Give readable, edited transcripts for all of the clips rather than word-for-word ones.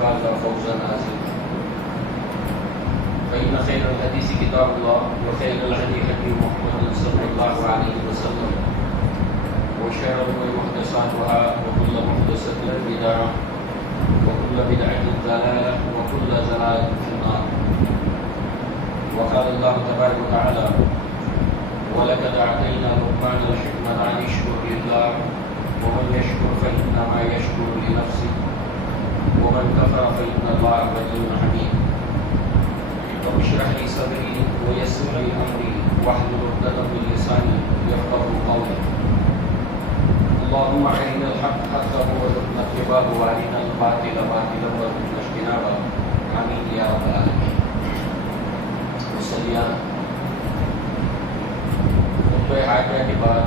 فاز فوزا عظيما فإن خير الحديث كتاب الله وخير الهدي هدي محمد صلى الله عليه وسلم وشر الأمور محدثاتها وكل محدثة بدعة وكل بدعة ضلالة وكل ضلالة في النار. وقال الله تبارك وتعالى ولقد آتينا لقمان الحكمة أن يشكر لله ومن يشكر فإنما يشكر لنفسه ومن كفر فإن الله غني حميد. رب اشرح لي صدري ويسر لي أمري واحلل عقدة من لساني يفقهوا قولي. اللهم أرنا الحق حقا وارزقنا اتباعه وأرنا الباطل باطلا وارزقنا اجتنابه. آمين يا رب العالمين. مسلیان خطبہ حاجہ کے بعد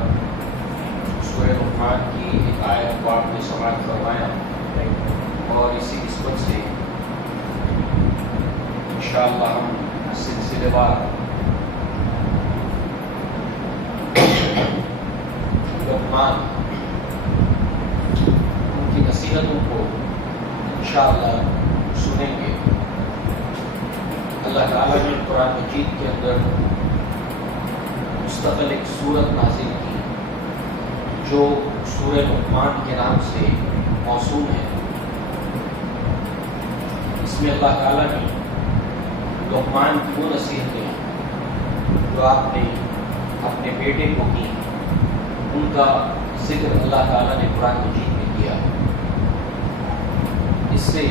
سورہ لقمان کی ایک آیت کو آپ نے سماعت فرمایا اور اسی نسبت سے انشاءاللہ ہم سلسلے وار لقمان ان کی نصیحتوں کو انشاءاللہ سنیں گے. اللہ تعالیٰ نے قرآن مجید کے اندر مستقل ایک سورت نازل کی جو سورہ لقمان کے نام سے موسوم ہے. اس میں اللہ تعالیٰ نے لقمان کی وہ نصیحتیں جو آپ نے اپنے بیٹے کو کی ان کا ذکر اللہ تعالیٰ نے قرآن مجید میں کیا. اس سے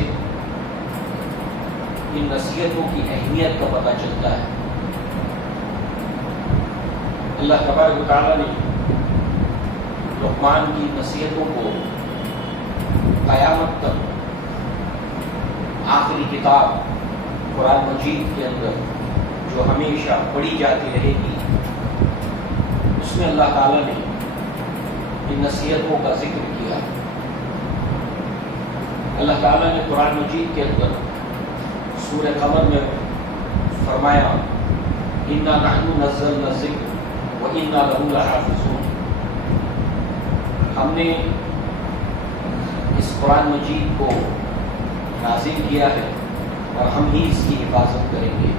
ان نصیحتوں کی اہمیت کا پتہ چلتا ہے. اللہ تبارک و تعالیٰ نے لقمان کی نصیحتوں کو قیامت تک آخری کتاب قرآن مجید کے اندر جو ہمیشہ پڑھی جاتی رہے گی اس میں اللہ تعالیٰ نے ان نصیحتوں کا ذکر کیا. اللہ تعالیٰ نے قرآن مجید کے اندر سورہ قمر میں فرمایا اِنَّا نَحْنُ نَزَّلْنَا الذِّكْرَ وَإِنَّا لَهُ لَحَافِظُونَ. ہم نے اس قرآن مجید کو نازل کیا ہے اور ہم ہی اس کی حفاظت کریں گے.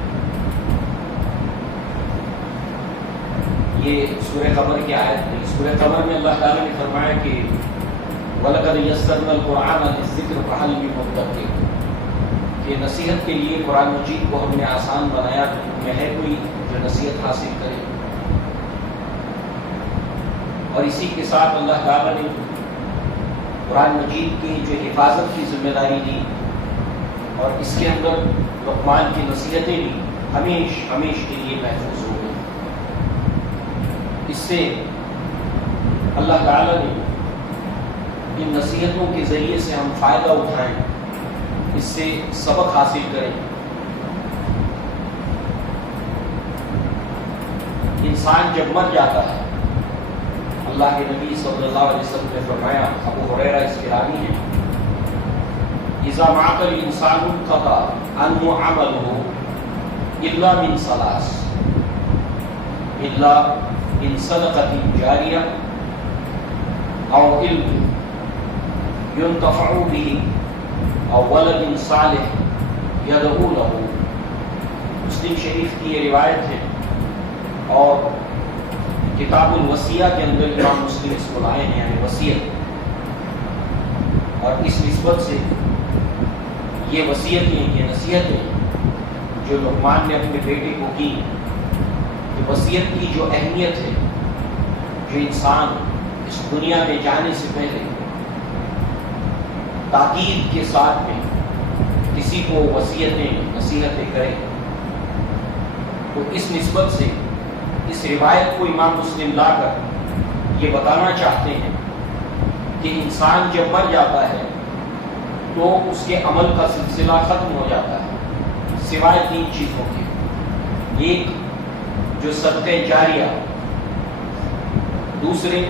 یہ سورہ قمر کی آیت نہیں. سورہ قمر میں اللہ تعالیٰ نے فرمایا کہ وَلَقَدْ يَسَّرْنَا الْقُرْآنَ لِلذِّكْرِ فَهَلْ مِن مُدَّكِرٍ کہ نصیحت کے لیے قرآن مجید کو ہم نے آسان بنایا تو میں ہے کوئی جو نصیحت حاصل کرے. اور اسی کے ساتھ اللہ تعالیٰ نے قرآن مجید کی جو حفاظت کی ذمہ داری دی اور اس کے اندر لقمان کی نصیحتیں بھی ہمیش کے لیے محفوظ ہو گئی. اس سے اللہ تعالیٰ نے ان نصیحتوں کے ذریعے سے ہم فائدہ اٹھائیں, اس سے سبق حاصل کریں. انسان جب مر جاتا ہے اللہ کے نبی صلی اللہ علیہ وسلم نے فرمایا, ابو ہریرہ اس کے راوی ہیں, اذا مات الانسان انقطع عنه عمله الا من ثلاث الا من صدقة جاریہ او علم ينتفع به او ولد صالح يدعو له. مسلم شریف کی یہ روایت ہے اور کتاب الوصیہ کے اندر امام مسلم اس کو لائے ہیں, یعنی وصیت. اور اس نسبت سے یہ وصیتیں, یہ نصیحتیں جو لقمان نے اپنے بیٹے کو کی, کہ وصیت کی جو اہمیت ہے, جو انسان اس دنیا میں جانے سے پہلے تاکید کے ساتھ میں کسی کو وصیتیں نصیحتیں کرے, تو اس نسبت سے اس روایت کو امام مسلم لا کر یہ بتانا چاہتے ہیں کہ انسان جب مر جاتا ہے تو اس کے عمل کا سلسلہ ختم ہو جاتا ہے سوائے تین چیزوں کے. ایک جو صدقہ جاریہ, دوسرے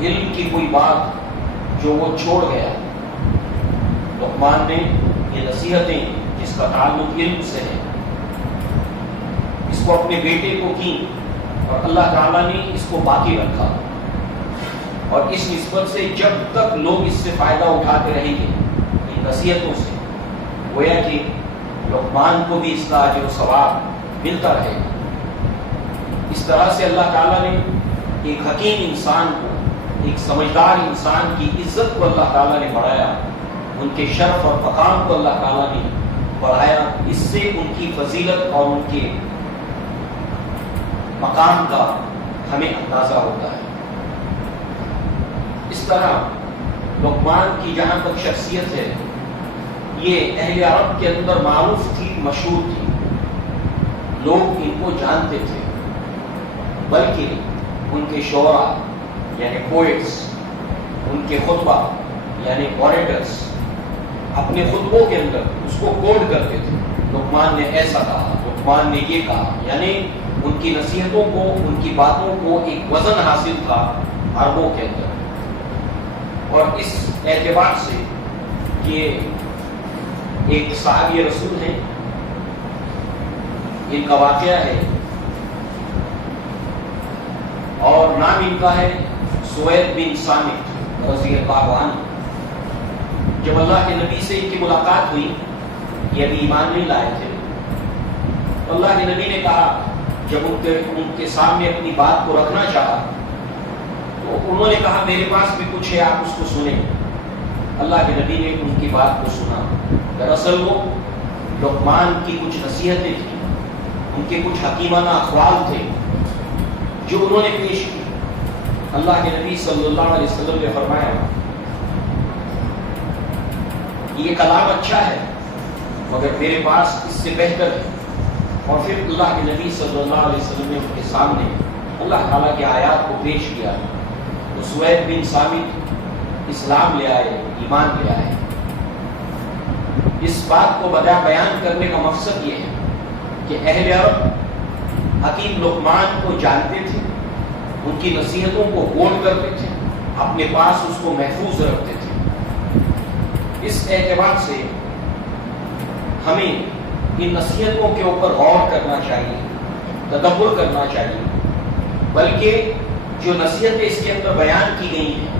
علم کی کوئی بات جو وہ چھوڑ گیا. لقمان نے یہ نصیحتیں جس کا تعلق علم سے ہے اس کو اپنے بیٹے کو کی اور اللہ تعالیٰ نے اس کو باقی رکھا. اور اس نسبت سے جب تک لوگ اس سے فائدہ اٹھاتے رہیں گے ان نصیحتوں سے گویا کہ لقمان کو بھی اس کا اجر و ثواب ملتا رہے گا۔ اس طرح سے اللہ تعالیٰ نے ایک حکیم انسان کو، ایک سمجھدار انسان کی عزت کو اللہ تعالیٰ نے بڑھایا، ان کے شرف اور مقام کو اللہ تعالیٰ نے بڑھایا۔ اس سے ان کی فضیلت اور ان کے مقام کا ہمیں اندازہ ہوتا ہے۔ اس طرح لقمان کی جہاں تک شخصیت ہے، یہ اہل عرب کے اندر معروف تھی، مشہور تھی، لوگ ان کو جانتے تھے، بلکہ ان کے شعرا یعنی پوئٹس، ان کے خطبہ یعنی اوریٹرز اپنے خطبوں کے اندر اس کو کوٹ کرتے تھے۔ لقمان نے ایسا کہا، لقمان نے یہ کہا، یعنی ان کی نصیحتوں کو، ان کی باتوں کو ایک وزن حاصل تھا عربوں کے اندر۔ اور اس اعتبار سے یہ ایک صحابی رسول ہیں، ان کا واقعہ ہے اور نام ان کا ہے سوید بن صامت رضی اللہ عنہ۔ جب اللہ کے نبی سے ان کی ملاقات ہوئی، یہ ابھی ایمان نہیں لائے تھے، تو اللہ کے نبی نے کہا، جب ان کے سامنے اپنی بات کو رکھنا چاہا تو انہوں نے کہا میرے پاس بھی کچھ ہے، آپ اس کو سنیں۔ اللہ کے نبی نے ان کی بات کو سنا۔ دراصل وہ لقمان کی کچھ نصیحتیں تھیں، ان کے کچھ حکیمانہ اقوال تھے جو انہوں نے پیش کی۔ اللہ کے نبی صلی اللہ علیہ وسلم نے فرمایا یہ کلام اچھا ہے مگر میرے پاس اس سے بہتر ہے۔ اور پھر اللہ کے نبی صلی اللہ علیہ وسلم نے ان کے سامنے اللہ تعالیٰ کی آیات کو پیش کیا تو سوید بن صامت اسلام لے آئے، ایمان لے آئے۔ اس بات کو بیان کرنے کا مقصد یہ ہے کہ اہل عرب حکیم لقمان کو جانتے تھے، ان کی نصیحتوں کو غور کرتے تھے، اپنے پاس اس کو محفوظ رکھتے تھے۔ اس اعتبار سے ہمیں ان نصیحتوں کے اوپر غور کرنا چاہیے، تدبر کرنا چاہیے، بلکہ جو نصیحتیں اس کے اندر بیان کی گئی ہیں،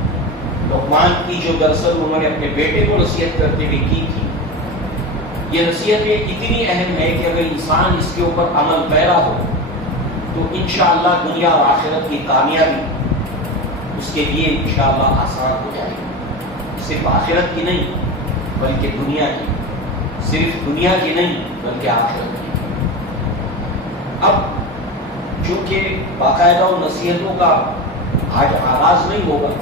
لقمان کی جو دراصل انہوں نے اپنے بیٹے کو نصیحت کرتے ہوئے کی تھی، یہ نصیحتیں اتنی اہم ہے کہ اگر انسان اس کے اوپر عمل پیرا ہو تو انشاءاللہ دنیا اور آخرت کی کامیابی اس کے لیے انشاءاللہ آسان ہو جائے گی۔ صرف آخرت کی نہیں بلکہ دنیا کی، صرف دنیا کی نہیں بلکہ آخرت کی۔ اب چونکہ باقاعدہ ان نصیحتوں کا آج آغاز نہیں ہوگا،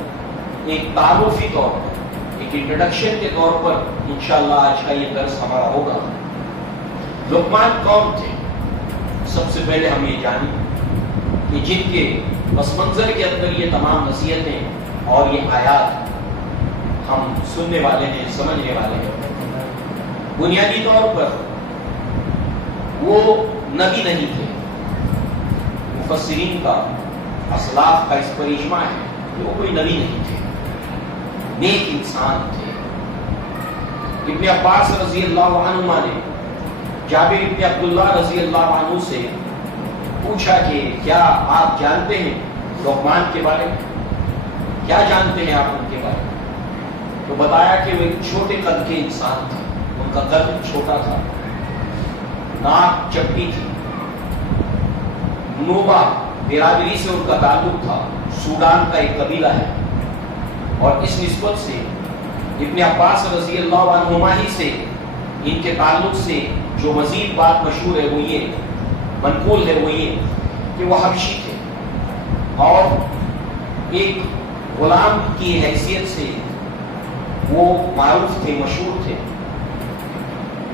ایک تعارفی طور پر، ایک انٹروڈکشن کے طور پر انشاءاللہ آج کا یہ درس ہمارا ہوگا۔ لقمان کون تھے؟ سب سے پہلے ہم یہ جانیں کہ جن کے پس منظر کے اندر یہ تمام نصیحتیں اور یہ آیات ہم سننے والے ہیں، سمجھنے والے ہیں، بنیادی طور پر وہ نبی نہیں تھے۔ مفسرین کا، اسلاف کا اس پر اجماع ہے کہ وہ کوئی نبی نہیں تھے، نیک انسان تھے۔ ابن عباس رضی اللہ عنہما نے جابر ابن عبداللہ رضی اللہ عنہ سے پوچھا کہ کیا آپ جانتے ہیں لقمان کے بارے میں؟ کیا جانتے ہیں آپ ان کے بارے میں؟ تو بتایا کہ وہ ایک چھوٹے قد کے انسان تھے، ان کا قد چھوٹا تھا، ناک چپٹی تھی، نوبہ برادری سے ان کا تعلق تھا، سوڈان کا ایک قبیلہ ہے، اور اس نسبت سے ابن عباس رضی اللہ عنہما ہی سے ان کے تعلق سے جو مزید بات مشہور ہے وہ یہ منقول ہے، وہ یہ کہ وہ حبشی تھے اور ایک غلام کی حیثیت سے وہ معروف تھے، مشہور تھے۔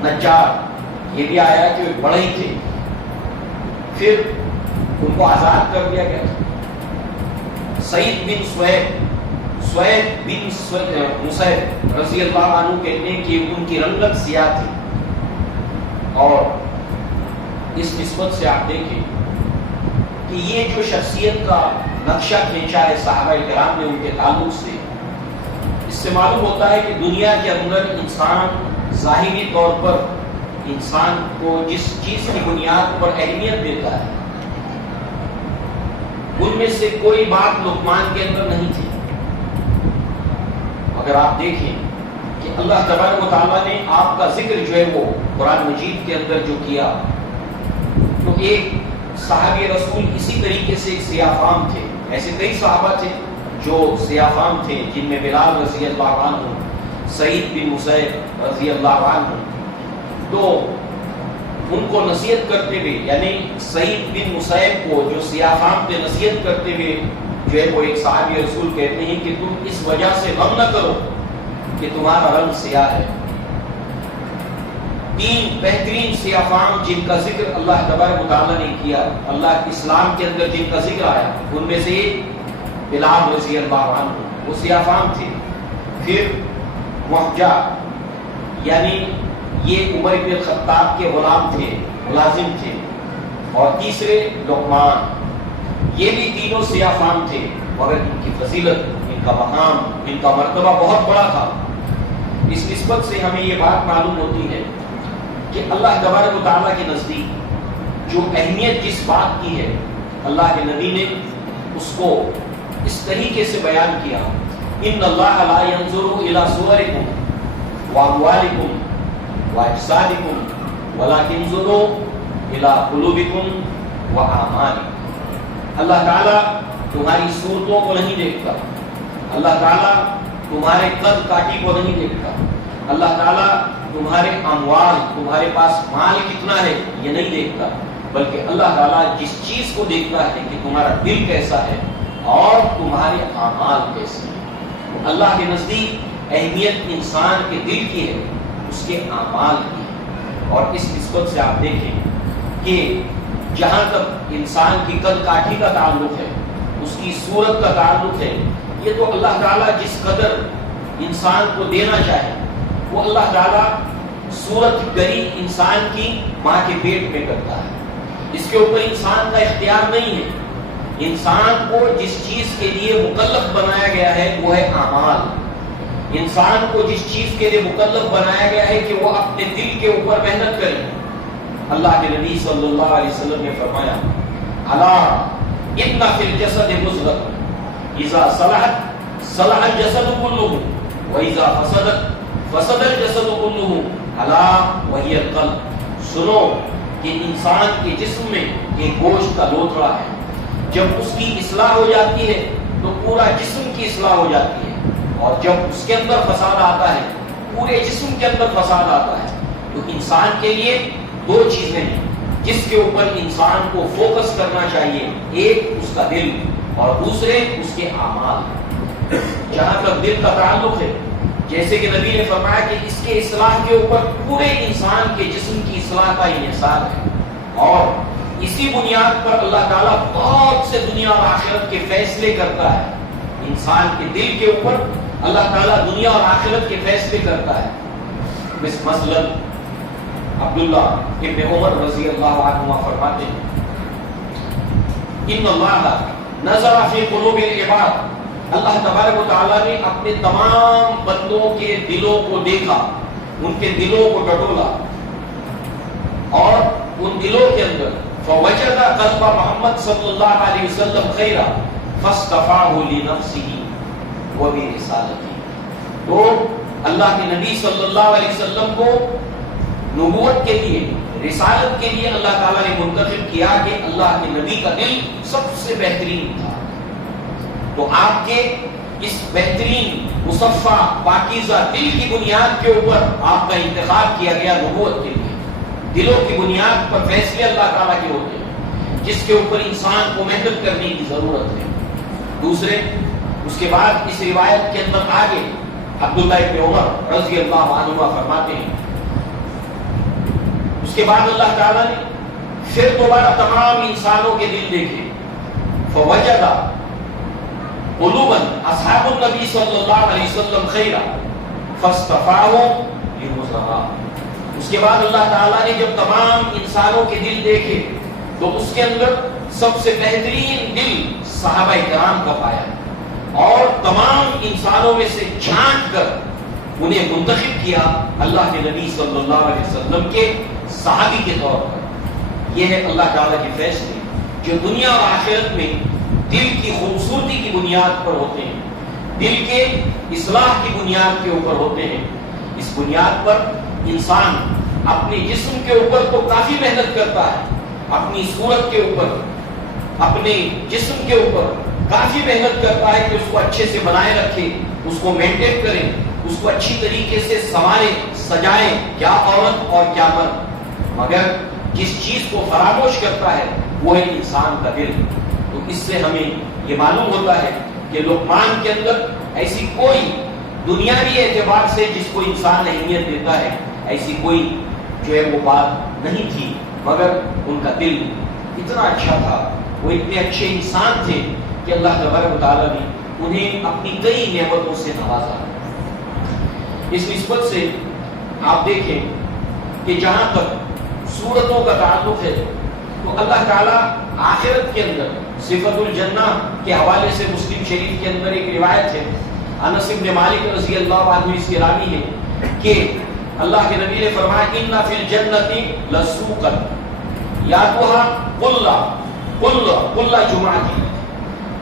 نجار یہ بھی آیا کہ وہ بڑے ہی تھے، پھر ان کو آزاد کر دیا گیا تھا۔ سعید بن سوید بن مسیب رضی اللہ عنہ کہتے ہیں کہ ان کی رنگت سیاہ تھی، اور اس نسبت سے آپ دیکھیں کہ یہ جو شخصیت کا نقشہ کھینچا ہے صحابہ کرام نے ان کے تعلق سے، اس سے معلوم ہوتا ہے کہ دنیا کے اندر انسان ظاہری طور پر انسان کو جس چیز کی بنیاد پر اہمیت دیتا ہے، ان میں سے کوئی بات لقمان کے اندر نہیں تھی۔ اگر آپ دیکھیں کہ اللہ تبارک و تعالیٰ نے آپ کا ذکر جو ہے وہ قرآن مجید کے اندر جو کیا، تو ایک صحابی رسول اسی طریقے سے سیاہ فام تھے. ایسے کئی صحابہ تھے جو سیاہ فام تھے، جن میں بلال رضی اللہ عنہ، سعید بن مسیب رضی اللہ عنہ. تو ان کو نصیحت کرتے ہوئے، یعنی سعید بن مسیب کو جو سیاہ فام تھے، نصیحت کرتے ہوئے جو ہے وہ ایک صحابی رسول کہتے ہیں کہ تم اس وجہ سے غم نہ کرو کہ تمہارا رنگ سیاہ ہے. 3 بہترین سیاہ فام جن کا ذکر اللہ تبارک و تعالیٰ نے کیا، اللہ اسلام کے اندر جن کا ذکر آیا، ان میں سے بلال رضی اللہ عنہ وہ سیاہ فام تھے. پھر محجہ، یعنی یہ عمر بن الخطاب کے غلام تھے، ملازم تھے. اور تیسرے لقمان، یہ بھی تینوں سیاہ فام تھے، مگر ان کی فضیلت، ان کا مقام، ان کا مرتبہ بہت بڑا تھا. اس نسبت سے ہمیں یہ بات معلوم ہوتی ہے کہ اللہ تبارک و تعالیٰ کے نزدیک جو اہمیت جس بات کی ہے، اللہ کے نبی نے اس کو اس طریقے سے بیان کیا: ان اللہ لا ينظر الى صورکم واموالکم واجسادکم ولکن ينظر الى قلوبکم واعمالکم. اللہ تعالیٰ تمہاری صورتوں کو نہیں دیکھتا، اللہ تعالیٰ تمہارے قد کاٹی کو نہیں دیکھتا، اللہ تعالیٰ تمہارے اموال، تمہارے پاس مال کتنا ہے یہ نہیں دیکھتا، بلکہ اللہ تعالیٰ جس چیز کو دیکھتا ہے کہ تمہارا دل کیسا ہے اور تمہارے اعمال کیسے ہیں. اللہ کے نزدیک اہمیت انسان کے دل کی ہے، اس کے اعمال کی. اور اس نسبت سے آپ دیکھیں کہ جہاں تک انسان کی قد کاٹھی کا تعلق ہے، اس کی صورت کا تعلق ہے، یہ تو اللہ تعالیٰ جس قدر انسان کو دینا چاہے وہ اللہ تعالیٰ صورت گری انسان کی ماں کے پیٹ میں کرتا ہے. اس کے اوپر انسان کا اختیار نہیں ہے. انسان کو جس چیز کے لیے مکلف بنایا گیا ہے وہ ہے اعمال. انسان کو جس چیز کے لیے مکلف بنایا گیا ہے کہ وہ اپنے دل کے اوپر محنت کرے. اللہ کے نبی صلی اللہ علیہ وسلم نے فرمایا: الا ان فی الجسد مضغۃ اذا صلحت صلح الجسد كله واذا فسدت فسد الجسد كله الا وهي القلب. سنو کہ انسان کے جسم میں ایک گوشت کا لوتھڑا ہے، جب اس کی اصلاح ہو جاتی ہے تو پورا جسم کی اصلاح ہو جاتی ہے، اور جب اس کے اندر فساد آتا ہے پورے جسم کے اندر فساد آتا ہے. تو انسان کے لیے 2 چیزیں ہیں جس کے اوپر انسان کو فوکس کرنا چاہیے: ایک اس کا دل اور دوسرے اس کے اعمال. جہاں تک دل کا تعلق ہے، جیسے کہ نبی نے فرمایا کہ اس کے اصلاح کے اوپر پورے انسان کے جسم کی اصلاح کا انحصار ہے، اور اسی بنیاد پر اللہ تعالیٰ بہت سے دنیا اور آخرت کے فیصلے کرتا ہے. انسان کے دل کے اوپر اللہ تعالیٰ دنیا اور آخرت کے فیصلے کرتا ہے. مثلا عبداللہ ابن عمر رضی اللہ عنہ فرماتے ہیں: ان اللہ نظر فی قلوب العباد. اللہ تبارک و تعالیٰ نے اپنے تمام بندوں کے دلوں کو دیکھا، ان کے دلوں کو ٹٹولا، اور ان دلوں کے اندر فوجد قلب محمد صلی اللہ علیہ وسلم خیرا فاصطفاہ لنفسہ وبرسالتہ. تو اللہ کے نبی صلی اللہ علیہ وسلم کو نبوت کے لیے، رسالت کے لیے اللہ تعالیٰ نے منتخب کیا کہ اللہ کے نبی کا دل سب سے بہترین تھا. تو آپ کے اس بہترین مصفہ پاکیزہ دل کی بنیاد کے اوپر آپ کا انتخاب کیا گیا نبوت کے لیے. دلوں کی بنیاد پر فیصلے اللہ تعالیٰ کے ہوتے ہیں جس کے اوپر انسان کو محنت کرنے کی ضرورت ہے. دوسرے، اس کے بعد اس روایت کے اندر آگے عبداللہ ابن عمر رضی اللہ عنہ فرماتے ہیں اس کے بعد اللہ تعالیٰ نے پھر دوبارہ تمام انسانوں کے دل دیکھے. فوجد قلوبا اصحاب النبی صلی اللہ علیہ وسلم خیرا فاصطفاهم للمصطفى. اس کے بعد اللہ تعالیٰ نے جب تمام انسانوں کے دل دیکھے تو اس کے اندر سب سے بہترین دل صحابہ کرام کا پایا، اور تمام انسانوں میں سے چھانٹ کر انہیں منتخب کیا اللہ کے نبی صلی اللہ علیہ وسلم کے صحابی کے طور پر. یہ ہے اللہ تعالیٰ کے فیصلے جو دنیا اور آخرت میں دل کی خوبصورتی کی بنیاد پر ہوتے ہیں، دل کے اصلاح کی بنیاد کے اوپر ہوتے ہیں. اس بنیاد پر انسان اپنے جسم کے اوپر تو کافی محنت کرتا ہے، اپنی صورت کے اوپر، اپنے جسم کے اوپر کافی محنت کرتا ہے کہ اس کو اچھے سے بنائے رکھے، اس کو مینٹین کریں، اس کو اچھی طریقے سے سنوارے سجائے، کیا عورت اور کیا مرد، مگر جس چیز کو فراموش کرتا ہے وہ ہے انسان کا دل۔ تو اس سے ہمیں یہ معلوم ہوتا ہے کہ لقمان کے اندر ایسی کوئی دنیاوی اعتبار سے جس کو انسان اہمیت دیتا ہے ایسی کوئی جو ہے وہ بات نہیں تھی، مگر ان کا دل اتنا اچھا تھا، وہ اتنے اچھے انسان تھے کہ اللہ تبارک و تعالیٰ نے انہیں اپنی کئی نعمتوں سے نوازا۔ اس نسبت سے آپ دیکھیں کہ جہاں تک صورتوں کا تعلق ہے تو اللہ تعالیٰ آخرت کے اندر صفت الجنہ کے حوالے سے مسلم شریف کے اندر ایک روایت ہے، انس بن مالک رضی اللہ عنہ اس کی راوی ہے کہ اللہ کے نبی نے فرمایا ان فی الجنۃ لسوقا یاتوها کل جمعہ،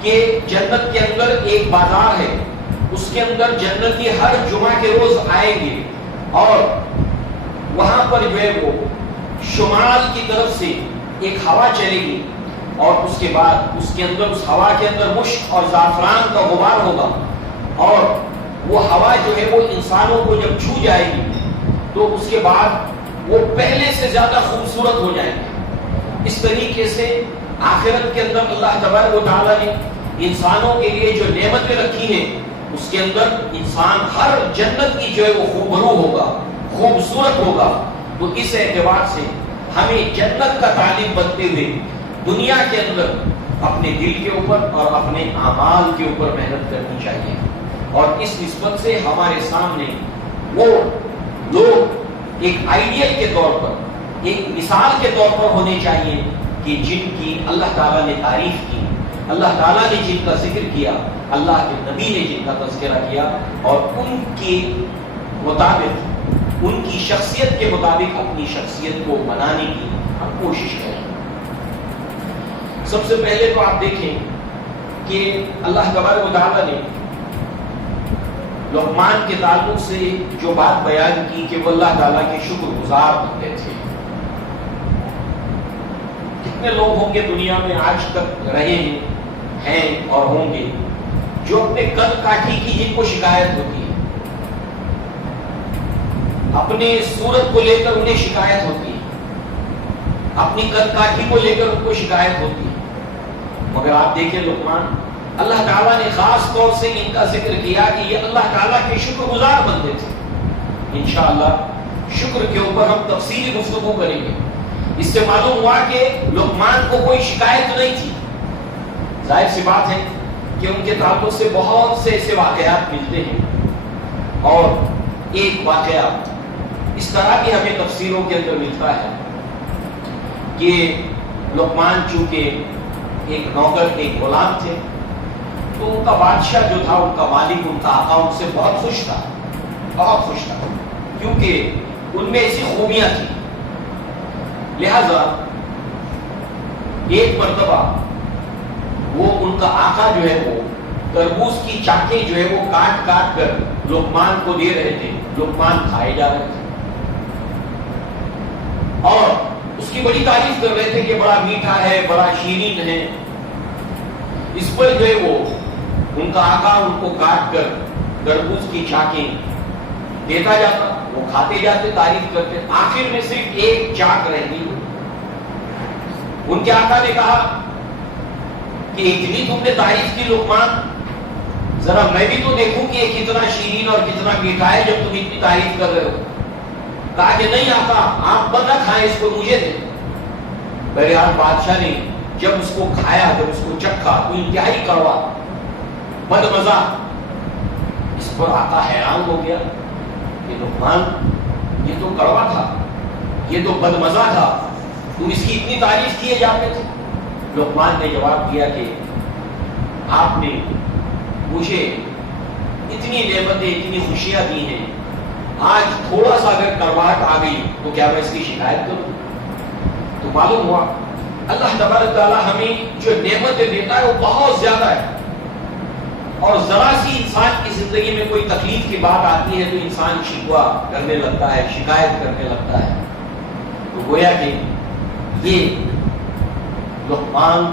کہ جنت کے اندر ایک بازار ہے، اس کے اندر جنتی ہر جمعہ کے روز آئیں گے اور وہاں پر جو ہے وہ شمال کی طرف سے ایک ہوا چلے گی اور اس کے بعد اس کے اندر اس ہوا کے اندر مشک اور زعفران کا غبار ہوگا اور وہ ہوا جو ہے وہ انسانوں کو جب چھو جائے گی تو اس کے بعد وہ پہلے سے زیادہ خوبصورت ہو جائے گی۔ اس طریقے سے آخرت کے اندر اللہ تبارک و تعالیٰ نے انسانوں کے لیے جو نعمتیں رکھی ہیں اس کے اندر انسان ہر جنت کی جو ہے وہ خوبرو ہوگا، خوبصورت ہوگا۔ تو اس اعتبار سے ہمیں جنت کا طالب بنتے ہوئے دنیا کے اندر اپنے دل کے اوپر اور اپنے اعمال کے اوپر محنت کرنی چاہیے، اور اس نسبت سے ہمارے سامنے وہ لوگ ایک آئیڈیل کے طور پر، ایک مثال کے طور پر ہونے چاہیے کہ جن کی اللہ تعالیٰ نے تعریف کی، اللہ تعالیٰ نے جن کا ذکر کیا، اللہ کے نبی نے جن کا تذکرہ کیا، اور ان کے مطابق، ان کی شخصیت کے مطابق اپنی شخصیت کو بنانے کی ہم کوشش کریں۔ سب سے پہلے تو آپ دیکھیں کہ اللہ تبارک و تعالیٰ نے لقمان کے تعلق سے جو بات بیان کی کہ وہ اللہ تعالیٰ کے شکر گزار بنتے تھے۔ کتنے لوگ ہوں گے دنیا میں آج تک رہے ہیں اور ہوں گے جو اپنے قد کاٹھی کی جن کو شکایت ہوتی ہے، اپنے صورت کو لے کر انہیں شکایت ہوتی ہے، اپنی قد کاٹھی کو لے کر ان کو شکایت ہوتی ہے، مگر آپ دیکھیں لقمان، اللہ تعالیٰ نے خاص طور سے ان کا ذکر کیا کہ یہ اللہ تعالیٰ کے شکر گزار بندے تھے۔ انشاءاللہ شکر کے اوپر ہم تفصیلی گفتگو کریں گے۔ اس سے معلوم ہوا کہ لقمان کو کوئی شکایت نہیں تھی۔ ظاہر سی بات ہے کہ ان کے تعلق سے بہت سے ایسے واقعات ملتے ہیں، اور ایک واقعہ اس طرح کی ہمیں تفسیروں کے اندر ملتا ہے کہ لقمان چونکہ ایک نوکر، ایک غلام تھے، تو ان کا بادشاہ جو تھا، ان کا مالک، ان کا آقا ان سے بہت خوش تھا، بہت خوش تھا، کیونکہ ان میں ایسی خوبیاں تھیں۔ لہذا ایک مرتبہ وہ ان کا آقا جو ہے وہ تربوز کی چاکیں جو ہے وہ کاٹ کاٹ کر لقمان کو دے رہے تھے، لقمان کھائے جا رہے تھے اور اس کی بڑی تعریف کر رہے تھے کہ بڑا میٹھا ہے، بڑا شیرین ہے۔ اس پر جو ہے وہ ان کا آقا ان کو کاٹ کر تربوز کی چاکیں دیتا جاتا، وہ کھاتے جاتے، تعریف کرتے، آخر میں صرف ایک چاک رہ گئی۔ ان کے آقا نے کہا کہ اتنی تم نے تعریف کی لقمان، ذرا میں بھی تو دیکھوں کہ یہ کتنا شیرین اور کتنا میٹھا ہے جب تم اتنی تعریف کر رہے ہو۔ کہا کہ نہیں آقا، آپ نہ کھائیں، اس کو مجھے دیں۔ بہرحال بادشاہ نے جب اس کو کھایا، جب اس کو چکھا تو انتہائی کڑوا، بد مزہ۔ اس پر آقا حیران ہو گیا کہ لقمان یہ تو کڑوا تھا، یہ تو بد مزہ تھا، تم اس کی اتنی تعریف کیے جاتے تھے۔ لقمان نے جواب دیا کہ آپ نے مجھے اتنی نعمتیں، اتنی خوشیاں دی ہیں، آج تھوڑا سا اگر کڑواہٹ آ گئی تو کیا میں اس کی شکایت کروں؟ تو معلوم ہوا اللہ تبارک تعالیٰ ہمیں جو نعمتیں دیتا ہے وہ بہت زیادہ ہے، اور ذرا سی انسان کی زندگی میں کوئی تکلیف کی بات آتی ہے تو انسان شکوہ کرنے لگتا ہے، شکایت کرنے لگتا ہے۔ تو گویا کہ یہ لقمان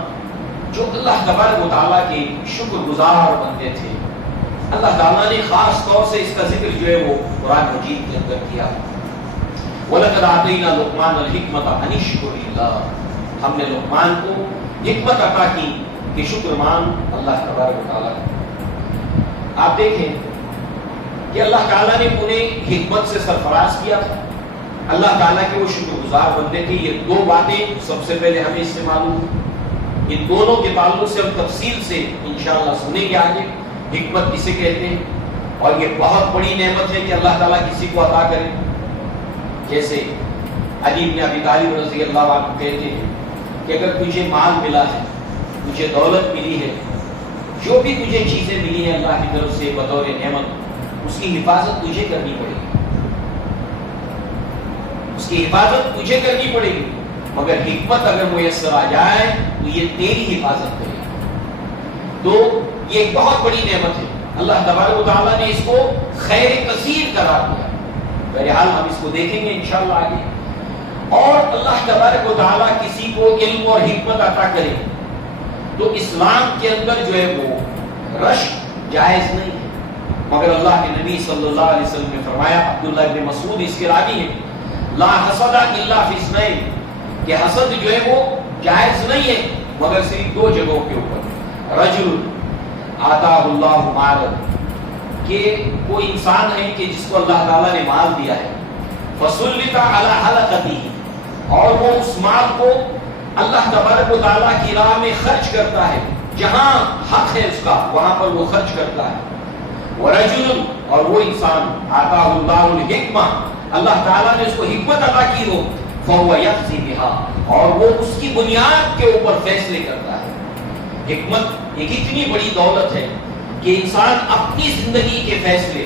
جو اللہ تبارک و تعالیٰ کے شکر گزار بندے تھے، اللہ تعالیٰ نے خاص طور سے اس کا ذکر جو ہے وہ قرآن مجید کے اندر کیا۔ وَلَقَدْ آتَيْنَا لُقْمَانَ الْحِكْمَةَ أَنِ اشْكُرْ لِلَّهِ، ہم نے لقمان کو حکمت عطا کی کہ شکر مان اللہ تبارک و تعالیٰ کا۔ آپ دیکھیں کہ اللہ تعالیٰ نے انہیں حکمت سے سرفراز کیا تھا، اللہ تعالیٰ کے وہ شکر گزار بندے تھے۔ یہ دو باتیں سب سے پہلے ہمیں اس سے معلوم ہیں، ان دونوں کے تعلق سے ہم تفصیل سے انشاءاللہ سنیں گے آگے حکمت کسے کہتے ہیں، اور یہ بہت بڑی نعمت ہے کہ اللہ تعالیٰ کسی کو عطا کرے۔ جیسے علی بن ابی طالب رضی اللہ عنہ کہتے ہیں کہ اگر تجھے مال ملا ہے، تجھے دولت ملی ہے، جو بھی تجھے چیزیں ملی ہیں اللہ کی طرف سے بطور نعمت، اس کی حفاظت تجھے کرنی پڑے گی، اس کی حفاظت تجھے کرنی پڑے گی، مگر حکمت اگر میسر آ جائے تو یہ تیری حفاظت کرے گی۔ تو یہ ایک بہت بڑی نعمت ہے، اللہ تبارک و تعالیٰ نے اس کو خیر کثیر قرار دیا۔ بہرحال ہم اس کو دیکھیں گے انشاءاللہ آگے۔ اور اللہ تبارک و تعالیٰ کسی کو علم اور حکمت عطا کرے تو اسلام کے اندر جو ہے وہ رشک جائز نہیں ہے، مگر اللہ کے نبی صلی اللہ علیہ وسلم نے فرمایا، عبداللہ ابن مسعود اس کے راوی ہیں، لا حسد الا فی اثنین، کہ حسد جو ہے وہ جائز نہیں ہے مگر صرف دو جگہوں کے اوپر۔ رجل آتاہ اللہ مالا، کہ وہ انسان ہے کہ جس کو اللہ تعالیٰ نے مال دیا ہے، فسلط علی حلقتہ، اور وہ اس مال کو اللہ تبارک و تعالیٰ کی راہ میں خرچ کرتا ہے، جہاں حق ہے اس کا وہاں پر وہ خرچ کرتا ہے۔ ورجل، اور وہ انسان آتاہ اللہ الحکمہ، اللہ تعالیٰ نے اس کو حکمت عطا کی ہو، فهو یقضی بها، اور وہ اس کی بنیاد کے اوپر فیصلے کرتا ہے۔ حکمت ایک اتنی بڑی دولت ہے کہ انسان اپنی زندگی کے فیصلے،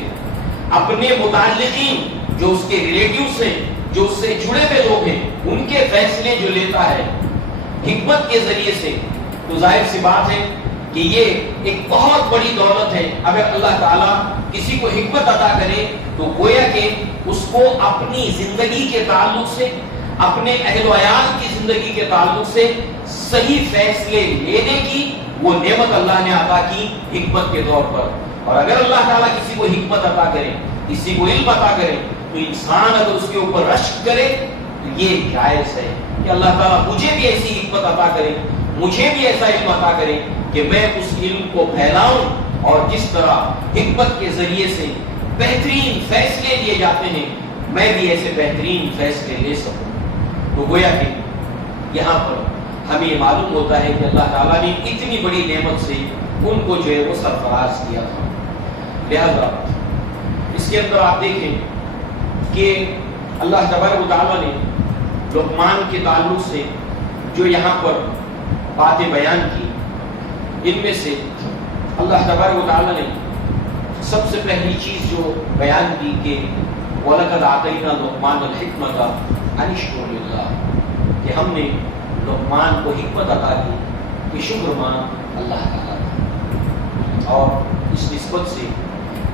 اپنے متعلقین جو اس کے ریلیٹیوز ہیں، جو اس سے جڑے ہوئے لوگ ہیں، ان کے فیصلے جو لیتا ہے حکمت کے ذریعے سے، تو ظاہر سی بات ہے کہ یہ ایک بہت بڑی دولت ہے۔ اگر اللہ تعالیٰ کسی کو حکمت عطا کرے تو گویا کہ اس کو اپنی زندگی کے تعلق سے، اپنے اہل و عیال کی زندگی کے تعلق سے صحیح فیصلے لینے کی وہ نعمت اللہ نے عطا کی حکمت کے طور پر۔ اور اگر اللہ تعالیٰ کسی کو حکمت عطا کرے، کسی کو علم عطا کرے، تو انسان اگر اس کے اوپر رشک کرے تو یہ جائز ہے کہ اللہ تعالیٰ مجھے بھی ایسی حکمت عطا کرے، مجھے بھی ایسا علم عطا کرے کہ میں اس علم کو پھیلاؤں، اور جس طرح حکمت کے ذریعے سے بہترین فیصلے لیے جاتے ہیں میں بھی ایسے بہترین فیصلے لے سکوں۔ تو گویا کہ یہاں پر ہمیں یہ معلوم ہوتا ہے کہ اللہ تعالیٰ نے اتنی بڑی نعمت سے ان کو جو ہے وہ سرفراز کیا تھا۔ لہذا اس کے اندر آپ دیکھیں کہ اللہ تبارک و تعالیٰ نے لقمان کے تعلق سے جو یہاں پر باتیں بیان کی، ان میں سے اللہ تبارک و تعالیٰ نے سب سے پہلی چیز جو بیان کی کہ وَلَقَدْ آتَيْنَا لُقْمَانَ الْحِكْمَةَ أَنِ اشْكُرْ لِلَّهِ، کہ ہم نے لقمان کو حکمت عطا کی کہ شکر مان اللہ تعالیٰ کا۔ اور اس نسبت سے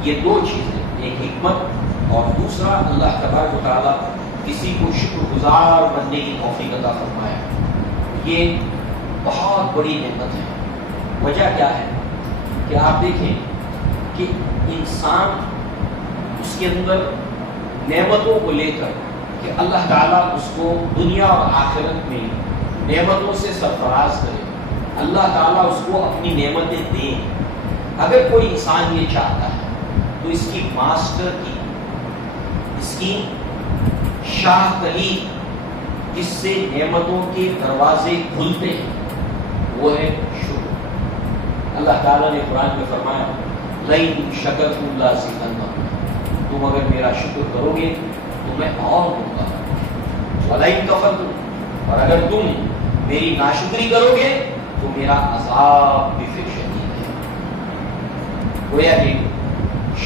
یہ دو چیزیں، ایک حکمت اور دوسرا اللہ تبارک و تعالیٰ کسی کو شکر گزار بننے کی توفیق عطا فرمایا، یہ بہت بڑی نعمت ہے۔ وجہ کیا ہے کہ آپ دیکھیں کہ انسان اس کے اندر نعمتوں کو لے کر کہ اللہ تعالیٰ اس کو دنیا اور آخرت میں نعمتوں سے سرفراز کرے، اللہ تعالیٰ اس کو اپنی نعمتیں دے۔ اگر کوئی انسان یہ چاہتا ہے تو اس کی ماسٹر کی، اس کی شاہ کلی جس سے نعمتوں کے دروازے کھلتے ہیں وہ ہے شکر۔ اللہ تعالیٰ نے قرآن میں فرمایا لَئِن شَكَرْتُمْ لَأَزِيدَنَّكُمْ، تم اگر میرا شکر کرو گے تو میں اور دوں گا، وَلَئِن كَفَرْتُمْ، اور اگر تم میری ناشکری کرو گے تو میرا عذاب بھی پھر شدید ہے۔ گویا کہ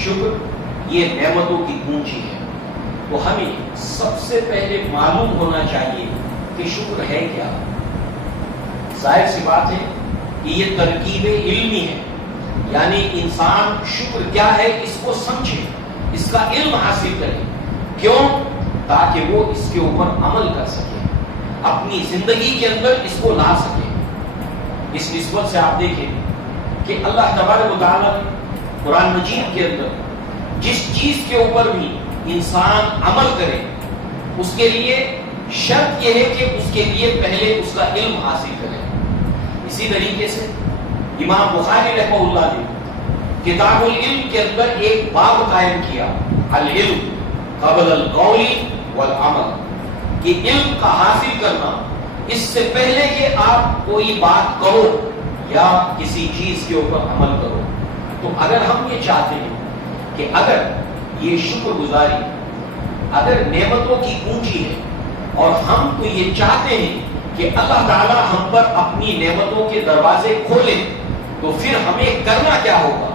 شکر یہ نعمتوں کی کنجی ہے۔ تو ہمیں سب سے پہلے معلوم ہونا چاہیے کہ شکر ہے کیا۔ ظاہر سی بات ہے کہ یہ ترکیب علمی ہے، یعنی انسان شکر کیا ہے اس کو سمجھے، اس کا علم حاصل کرے. کیوں؟ تاکہ وہ اس کے اوپر عمل کر سکے، اپنی زندگی کے اندر اس کو لا سکے. اس نسبت سے آپ دیکھیں کہ اللہ تبارک و تعالیٰ نے قرآن مجید کے اندر جس چیز کے اوپر بھی انسان عمل کرے اس کے لیے شرط یہ ہے کہ اس کے لیے پہلے اس کا علم حاصل کرے. اسی طریقے سے امام بخاری رحمہ اللہ نے کتاب العلم کے اندر ایک باب قائم کیا، العلم قبل القول والعمل، کہ علم کا حاصل کرنا اس سے پہلے کہ آپ کوئی بات کرو یا کسی چیز کے اوپر عمل کرو. تو اگر ہم یہ چاہتے ہیں کہ اگر یہ شکر گزاری اگر نعمتوں کی پونجی ہے اور ہم تو یہ چاہتے ہیں کہ اللہ تعالی ہم پر اپنی نعمتوں کے دروازے کھولے، تو پھر ہمیں کرنا کیا ہوگا؟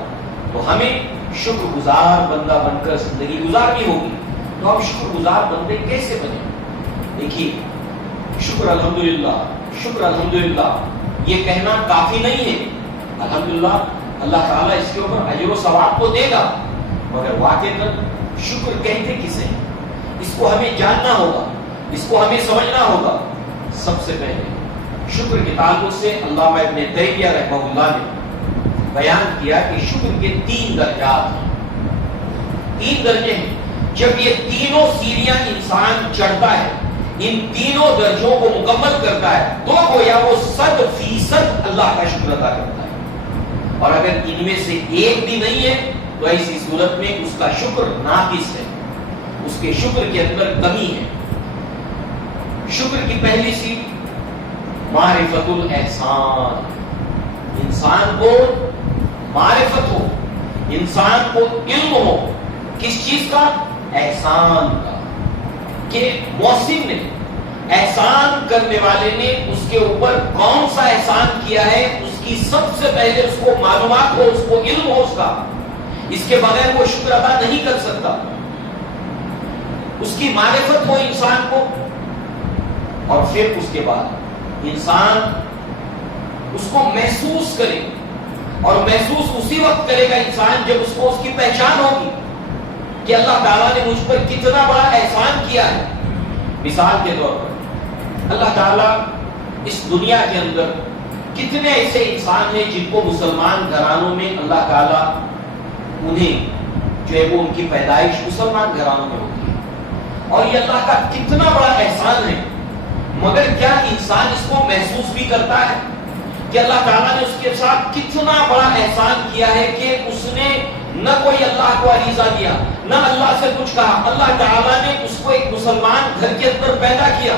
تو ہمیں شکر گزار بندہ بن کر زندگی گزارنی ہوگی. تو اب شکر گزار بندے کیسے بنے؟ دیکھیے، شکر الحمدللہ، شکر الحمدللہ یہ کہنا کافی نہیں ہے. الحمدللہ اللہ تعالیٰ اس کے اوپر اجر و ثواب کو دے گا، مگر واقعتاً شکر کہتے کسے؟ اس کو ہمیں جاننا ہوگا، اس کو ہمیں سمجھنا ہوگا. سب سے پہلے شکر کے تعلق سے علامہ ابن تیمیہ رحمہ اللہ نے بیان کیا کہ شکر کے 3 درجات ہیں، 3 درجے ہیں. جب یہ تینوں سیڑھیاں انسان چڑھتا ہے، ان تینوں درجوں کو مکمل کرتا ہے، تو گویا وہ 100% اللہ کا شکر ادا کرتا ہے. اور اگر ان میں سے ایک بھی نہیں ہے تو ایسی صورت میں اس کا شکر ناقص ہے، اس کے شکر کے اندر کمی ہے. شکر کی پہلی سیڑھی معرفت الاحسان، انسان کو معرفت ہو، انسان کو علم ہو کس چیز کا؟ احسان کا، کہ محسن نے، احسان کرنے والے نے اس کے اوپر کون سا احسان کیا ہے اس کی سب سے پہلے اس کو معلومات ہو، اس کو علم ہو اس کا. اس کے بغیر وہ شکر ادا نہیں کر سکتا. اس کی معرفت ہو انسان کو، اور پھر اس کے بعد انسان اس کو محسوس کرے، اور محسوس اسی وقت کرے گا انسان جب اس کو اس کی پہچان ہوگی کہ اللہ تعالیٰ نے مجھ پر کتنا بڑا احسان کیا ہے. مثال کے طور پر اللہ تعالیٰ اس دنیا کے اندر کتنے ایسے انسان ہیں جن کو مسلمان گھرانوں میں اللہ تعالیٰ انہیں جو ہے وہ ان کی پیدائش مسلمان گھرانوں میں ہوتی ہے، اور یہ اللہ کا کتنا بڑا احسان ہے. مگر کیا انسان اس کو محسوس بھی کرتا ہے کہ اللہ تعالیٰ نے اس کے ساتھ کتنا بڑا احسان کیا ہے کہ اس نے نہ کوئی اللہ کو عریضہ دیا، نہ اللہ سے کچھ کہا، اللہ تعالیٰ نے اس کو ایک مسلمان گھر کے اندر پیدا کیا.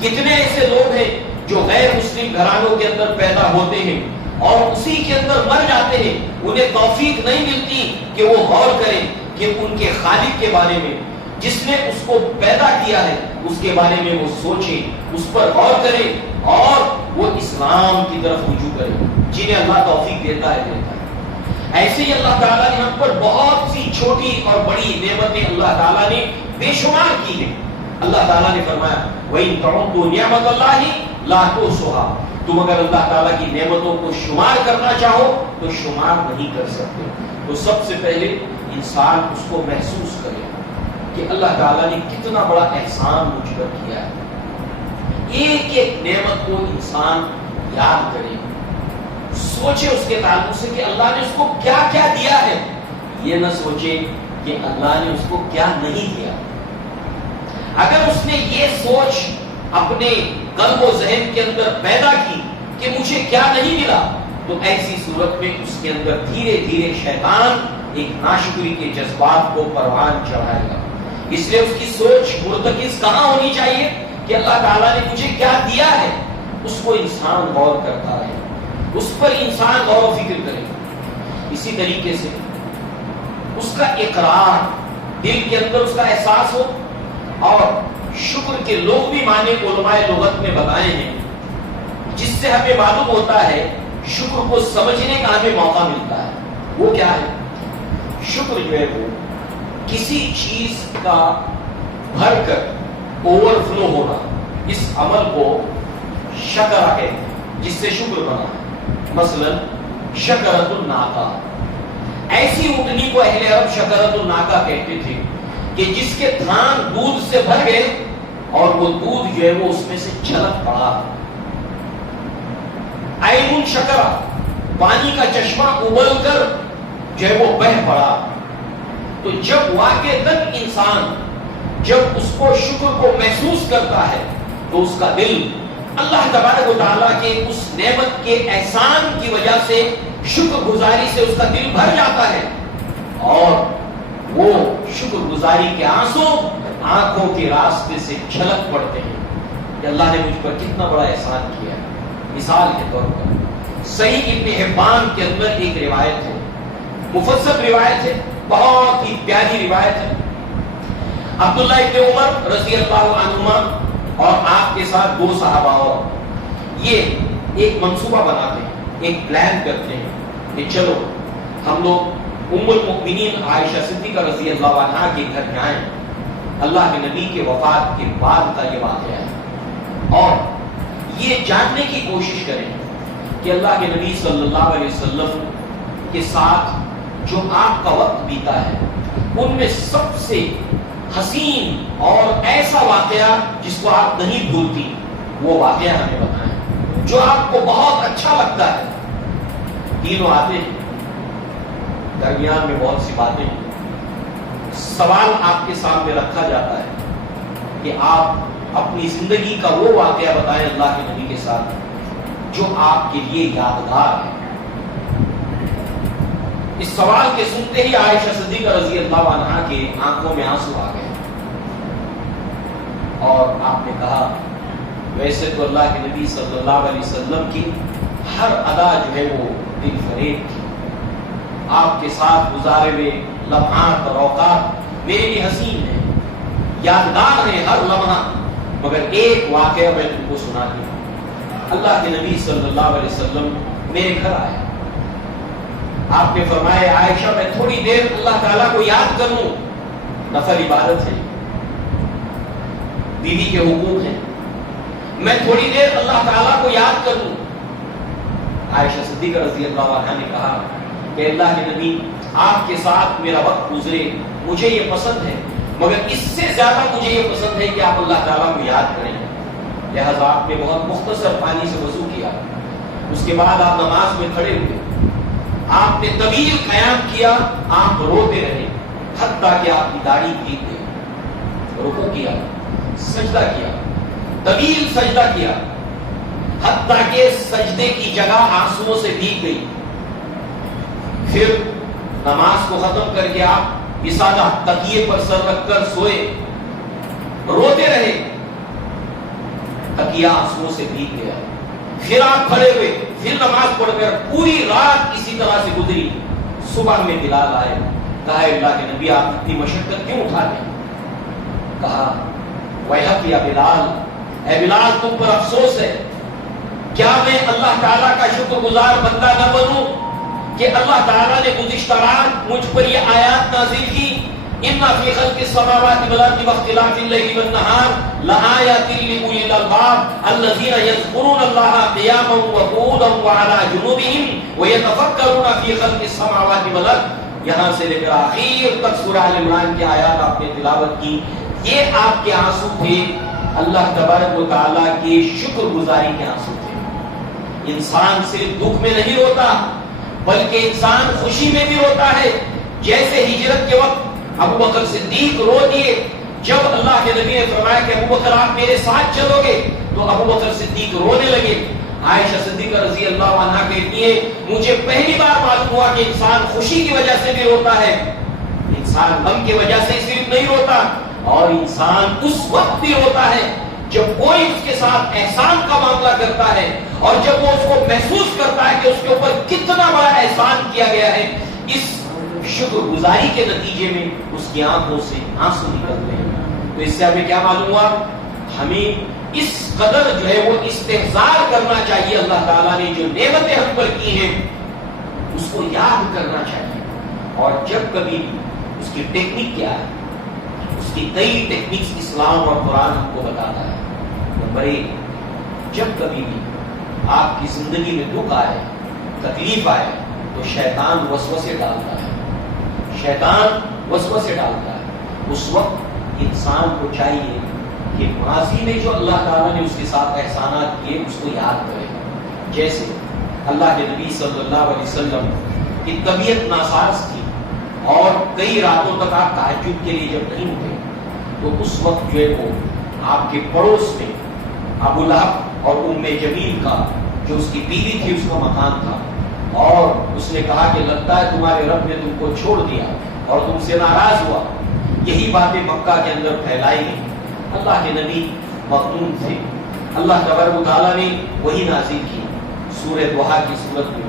کتنے ایسے لوگ ہیں جو غیر مسلم گھرانوں کے اندر پیدا ہوتے ہیں اور اسی کے اندر مر جاتے ہیں، انہیں توفیق نہیں ملتی کہ وہ غور کریں کہ ان کے خالق کے بارے میں، جس نے اس کو پیدا کیا ہے اس کے بارے میں وہ سوچیں، اس پر غور کریں اور وہ اسلام کی طرف رجوع کریں، جنہیں اللہ توفیق دیتا ہے. ایسے ہی اللہ تعالیٰ نے ہم پر بہت سی چھوٹی اور بڑی نعمتیں اللہ تعالیٰ نے بے شمار کی ہیں. اللہ تعالیٰ نے فرمایا وَإِن تَعُدُّوا نِعْمَتَ اللَّهِ لَا تُحْصُوهَا، تم اگر اللہ تعالیٰ کی نعمتوں کو شمار کرنا چاہو تو شمار نہیں کر سکتے. تو سب سے پہلے انسان اس کو محسوس کرے کہ اللہ تعالیٰ نے کتنا بڑا احسان مجھ پر کیا ہے. ایک ایک نعمت کو انسان یاد کرے، سوچے اس کے تعلق سے کہ اللہ نے اس کو کیا کیا دیا ہے، یہ نہ سوچے کہ اللہ نے اس کو کیا نہیں دیا. اگر اس نے یہ سوچ اپنے قلب و ذہن کے اندر پیدا کی کہ مجھے کیا نہیں ملا، تو ایسی صورت میں اس کے اندر دھیرے دھیرے شیطان ایک ناشکری کے جذبات کو پروان چڑھائے گا. اس لیے اس کی سوچ مرتکز کہاں ہونی چاہیے کہ اللہ تعالیٰ نے مجھے کیا دیا ہے. اس کو انسان غور کرتا رہے، اس پر انسان غور و فکر کرے. اسی طریقے سے اس کا اقرار دل کے اندر اس کا احساس ہو. اور شکر کے لوگ بھی معنی علماء لغت میں بتائے ہیں جس سے ہمیں معلوم ہوتا ہے شکر کو سمجھنے کا ہمیں موقع ملتا ہے. وہ کیا ہے؟ شکر جو ہے وہ کسی چیز کا بھر کر اوور فلو ہونا، اس عمل کو شکر ہے جس سے شکر بنا ہے. مثلا شکرۃ الناقہ. ایسی اونٹنی کو اہل عرب شکرۃ الناقہ کہتے تھے کہ جس کے تھان دودھ سے بھر گئے اور وہ دودھ جو ہے وہ اس میں سے چھلک پڑا. عین شکرہ، پانی کا چشمہ ابل کر جو ہے وہ بہہ پڑا. تو جب واقعتاً انسان جب اس کو شکر کو محسوس کرتا ہے تو اس کا دل اللہ تبارک و تعالیٰ کے اس نعمت کے احسان کی وجہ سے شکر گزاری سے اس کا دل بھر جاتا ہے اور وہ شکر گزاری کے آنسو آنکھوں کے راستے سے چھلک پڑتے ہیں کہ اللہ نے مجھ پر کتنا بڑا احسان کیا ہے. مثال کے طور پر صحیح ابن حبان کے اندر ایک روایت ہے، مفصل روایت ہے، بہت ہی پیاری روایت ہے. عبداللہ ابن عمر رضی اللہ عنہما اور آپ کے ساتھ دو صحابہ اور یہ ایک منصوبہ بناتے ہیں، ایک پلان کرتے ہیں کہ چلو ہم لوگ ام المؤمنین عائشہ صدیقہ رضی اللہ عنہا کے گھر جائیں. اللہ کے نبی کے وفات کے بعد کا یہ واقعہ ہے اور یہ جاننے کی کوشش کریں کہ اللہ کے نبی صلی اللہ علیہ وسلم کے ساتھ جو آپ کا وقت بیتا ہے ان میں سب سے حسین اور ایسا واقعہ جس کو آپ نہیں بھولتی وہ واقعہ ہمیں بتائیں جو آپ کو بہت اچھا لگتا ہے. تینوں آتے ہیں، درمیان میں بہت سی باتیں ہیں. سوال آپ کے سامنے رکھا جاتا ہے کہ آپ اپنی زندگی کا وہ واقعہ بتائیں اللہ کے نبی کے ساتھ جو آپ کے لیے یادگار ہے. اس سوال کے سنتے ہی عائشہ صدیقہ رضی اللہ عنہا کے آنکھوں میں آنسو آ گئے اور آپ نے کہا ویسے تو اللہ کے نبی صلی اللہ علیہ وسلم کی ہر ادا جو ہے وہ دل فریب تھی. آپ کے ساتھ گزارے ہوئے لمحات اور اوقات میرے لیے حسین ہیں، یادگار ہیں ہر لمحہ، مگر ایک واقعہ میں تم کو سنا دوں. اللہ کے نبی صلی اللہ علیہ وسلم میرے گھر آئے. آپ نے فرمایا عائشہ میں تھوڑی دیر اللہ تعالیٰ کو یاد کروں، نفل عبادت ہے، بیوی کے حقوق ہیں، میں تھوڑی دیر اللہ تعالیٰ کو یاد کروں. عائشہ صدیقہ رضی اللہ عنہا نے کہا کہ اللہ کے نبی آپ کے ساتھ میرا وقت گزرے مجھے یہ پسند ہے، مگر اس سے زیادہ مجھے یہ پسند ہے کہ آپ اللہ تعالیٰ کو یاد کریں. لہذا آپ نے بہت مختصر پانی سے وضو کیا، اس کے بعد آپ نماز میں کھڑے ہوئے، آپ نے طویل قیام کیا، آپ روتے رہے حتیٰ کہ آپ کی داڑھی بھیگ گئی. رکوع کیا، سجدہ کیا، طویل سجدہ کیا حتیٰ کہ سجدے کی جگہ آنسوؤں سے بھیگ گئی. پھر نماز کو ختم کر کے آپ بسادہ تکیے پر سر رکھ کر سوئے، روتے رہے، تکیہ آنسوؤں سے بھیگ گیا. پھر آپ کھڑے ہوئے، پھر نماز پڑھ کر پوری رات اسی طرح سے گزری. صبح میں بلال آئے، کہا اللہ کے نبی آپ اتنی مشقت کیوں اٹھا لیں؟ کہا ویحک یا بلال، اے بلال تم پر افسوس ہے، کیا میں اللہ تعالیٰ کا شکر گزار بندہ نہ بنوں کہ اللہ تعالیٰ نے گزشتہ رات مجھ پر یہ آیات نازل کی ان فی خلق السماوات والارض واختلاف الليل والنهار لآیات لأولی الالباب الذین یذکرون اللہ قیاما وقعودا وعلی جنوبهم ویتفکرون فی خلق السماوات والارض. یہاں سے لے کر آخر تک سورہ ال عمران کی آیات آپ نے تلاوت کی. یہ آپ کے آنسو تھے، اللہ تبارک و تعالیٰ کے شکر گزاری کے آنسو تھے. انسان صرف دکھ میں نہیں روتا بلکہ انسان خوشی میں بھی روتا ہے. جیسے ہجرت کے وقت ابو بکر صدیق رو دیے جب اللہ کے نبی نے فرمایا کہ ابو بکر آپ میرے ساتھ چلو گے تو ابو بکر صدیق رونے لگے. عائشہ صدیقہ رضی اللہ عنہا کہتی ہے مجھے پہلی بار معلوم ہوا کہ انسان خوشی کی وجہ سے بھی روتا ہے، انسان غم کی وجہ سے صرف نہیں روتا، اور انسان اس وقت بھی روتا ہے جب کوئی اس کے ساتھ احسان کا معاملہ کرتا ہے اور جب وہ اس کو محسوس کرتا ہے کہ اس کے اوپر کتنا بڑا احسان کیا گیا ہے. اس شکر گزاری کے نتیجے میں اس کی آنکھوں سے آنسو نکلتے ہیں. تو اس سے ہمیں کیا معلوم ہوا؟ ہمیں اس قدر جو ہے وہ استحضار کرنا چاہیے اللہ تعالیٰ نے جو نعمتیں ہم پر کی ہیں اس کو یاد کرنا چاہیے. اور جب کبھی اس کی ٹیکنیک کیا ہے، اس کی کئی ٹیکنیکس اسلام اور قرآن ہم کو بتاتا ہے. نمبر 1، جب کبھی بھی آپ کی زندگی میں دکھ آئے، تکلیف آئے تو شیطان وسوسے ڈالتا ہے، شیطان وسوسے ڈالتا ہے۔ اس وقت انسان کو چاہیے کہ ماضی میں جو اللہ تعالیٰ نے اس کے ساتھ احسانات کیے اس کو یاد کرے۔ جیسے اللہ کے نبی صلی اللہ علیہ وسلم کی طبیعت ناساز تھی اور کئی راتوں تک آپ تہجد کے لیے جب نہیں اٹھے تو اس وقت جو ہے وہ آپ کے پڑوس میں ابو لہب اور ام جمیل کا جو اس کی بیوی تھی اس کا مکان تھا، اور اس نے کہا کہ لگتا ہے تمہارے رب نے تم کو چھوڑ دیا اور تم سے ناراض ہوا۔ یہی باتیں مکہ کے اندر پھیلائی گئی۔ اللہ کے نبی مغموم تھے، اللہ تبارک و تعالیٰ نے وہی نازل کی سورہ دوحہ کی صورت میں،